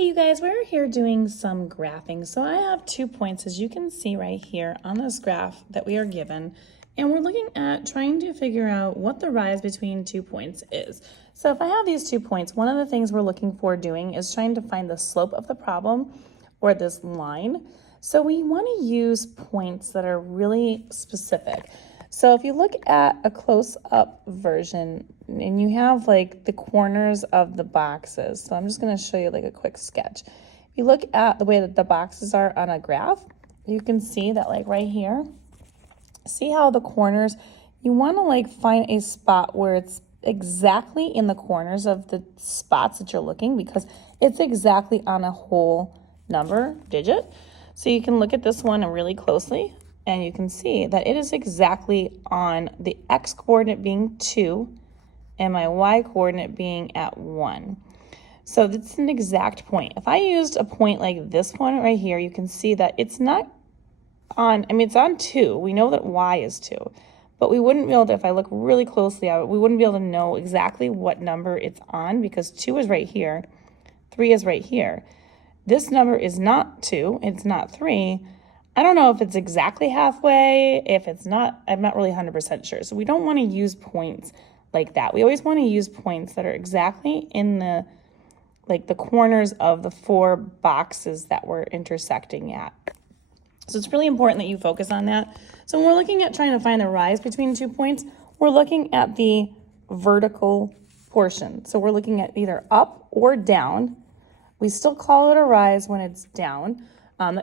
Hey you guys, we're here doing some graphing. So I have 2 points, as you can see right here on this graph that we are given, and we're looking at trying to figure out what the rise between 2 points is. So if I have these 2 points, one of the things we're looking for doing is trying to find the slope of the problem, or this line. So we want to use points that are really specific. So if you look at a close-up version and you have like the corners of the boxes, so I'm just going to show you like a quick sketch. If you look at the way that the boxes are on a graph, you can see that like right here, see how the corners, you want to like find a spot where it's exactly in the corners of the spots that you're looking, because it's exactly on a whole number digit. So you can look at this one really closely, and you can see that it is exactly on the x coordinate being 2 and my y coordinate being at 1. So that's an exact point. If I used a point like this one right here, you can see that it's not on, it's on 2. We know that y is 2, but we wouldn't be able to, if I look really closely at it, we wouldn't be able to know exactly what number it's on, because 2 is right here, 3 is right here. This number is not 2, it's not 3. I don't know if it's exactly halfway. If it's not, I'm not really 100% sure. So we don't want to use points like that. We always want to use points that are exactly in the, like the corners of the 4 boxes that we're intersecting at. So it's really important that you focus on that. So when we're looking at trying to find the rise between 2 points, we're looking at the vertical portion. So we're looking at either up or down. We still call it a rise when it's down.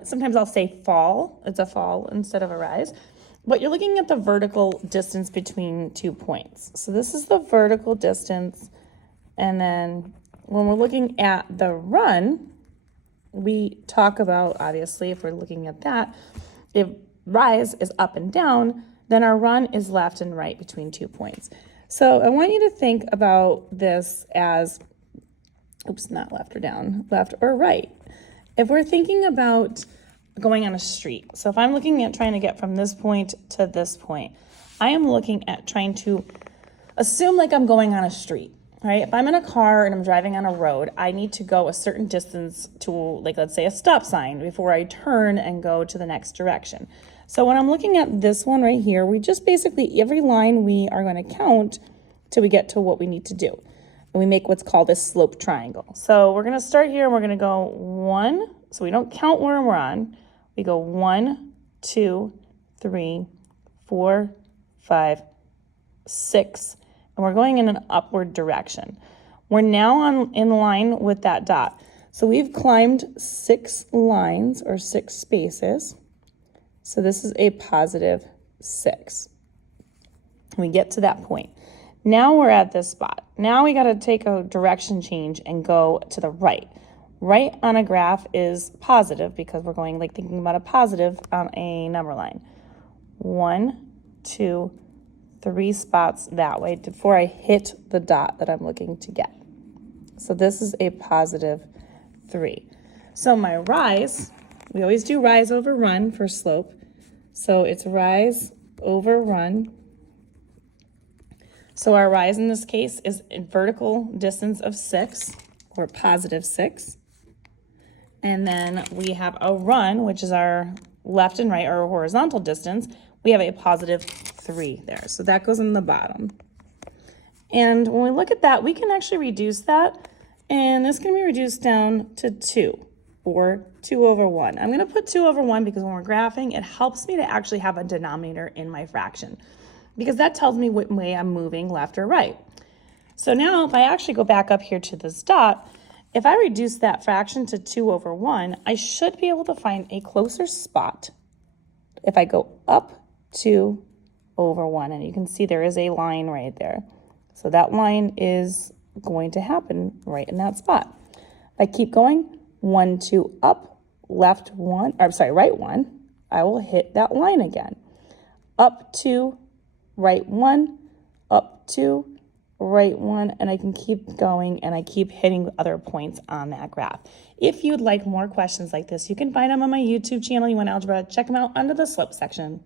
Sometimes I'll say fall. It's a fall instead of a rise. But you're looking at the vertical distance between 2 points. So this is the vertical distance. And then when we're looking at the run, we talk about, obviously, if we're looking at that, if rise is up and down, then our run is left and right between 2 points. So I want you to think about this as, oops, not left or down, left or right. If we're thinking about going on a street, so if I'm looking at trying to get from this point to this point, I am looking at trying to assume like I'm going on a street, right? If I'm in a car and I'm driving on a road, I need to go a certain distance to, like, let's say a stop sign before I turn and go to the next direction. So when I'm looking at this one right here, we just basically, every line we are going to count till we get to what we need to do. And we make what's called a slope triangle. So we're going to start here and we're going to go 1. So we don't count where we're on. We go 1, 2, 3, 4, 5, 6. And we're going in an upward direction. We're now in line with that dot. So we've climbed 6 lines or 6 spaces. So this is a positive 6. We get to that point. Now we're at this spot. Now we got to take a direction change and go to the right. Right on a graph is positive, because we're going like thinking about a positive on a number line. 1, 2, 3 spots that way before I hit the dot that I'm looking to get. So this is a positive 3. So my rise, we always do rise over run for slope. So it's rise over run. So our rise in this case is a vertical distance of 6, or positive 6. And then we have a run, which is our left and right, or horizontal distance. We have a positive 3 there. So that goes in the bottom. And when we look at that, we can actually reduce that. And this can be reduced down to 2, or 2 over 1. I'm going to put 2 over 1 because when we're graphing, it helps me to actually have a denominator in my fraction, because that tells me what way I'm moving, left or right. So now if I actually go back up here to this dot, if I reduce that fraction to 2 over 1, I should be able to find a closer spot if I go up 2 over 1. And you can see there is a line right there. So that line is going to happen right in that spot. If I keep going, 1, 2, up, left 1, or sorry, right 1, I will hit that line again. Up 2, right 1, up 2, right 1, and I can keep going, and I keep hitting other points on that graph. If you'd like more questions like this, you can find them on my YouTube channel. You want algebra, check them out under the slope section.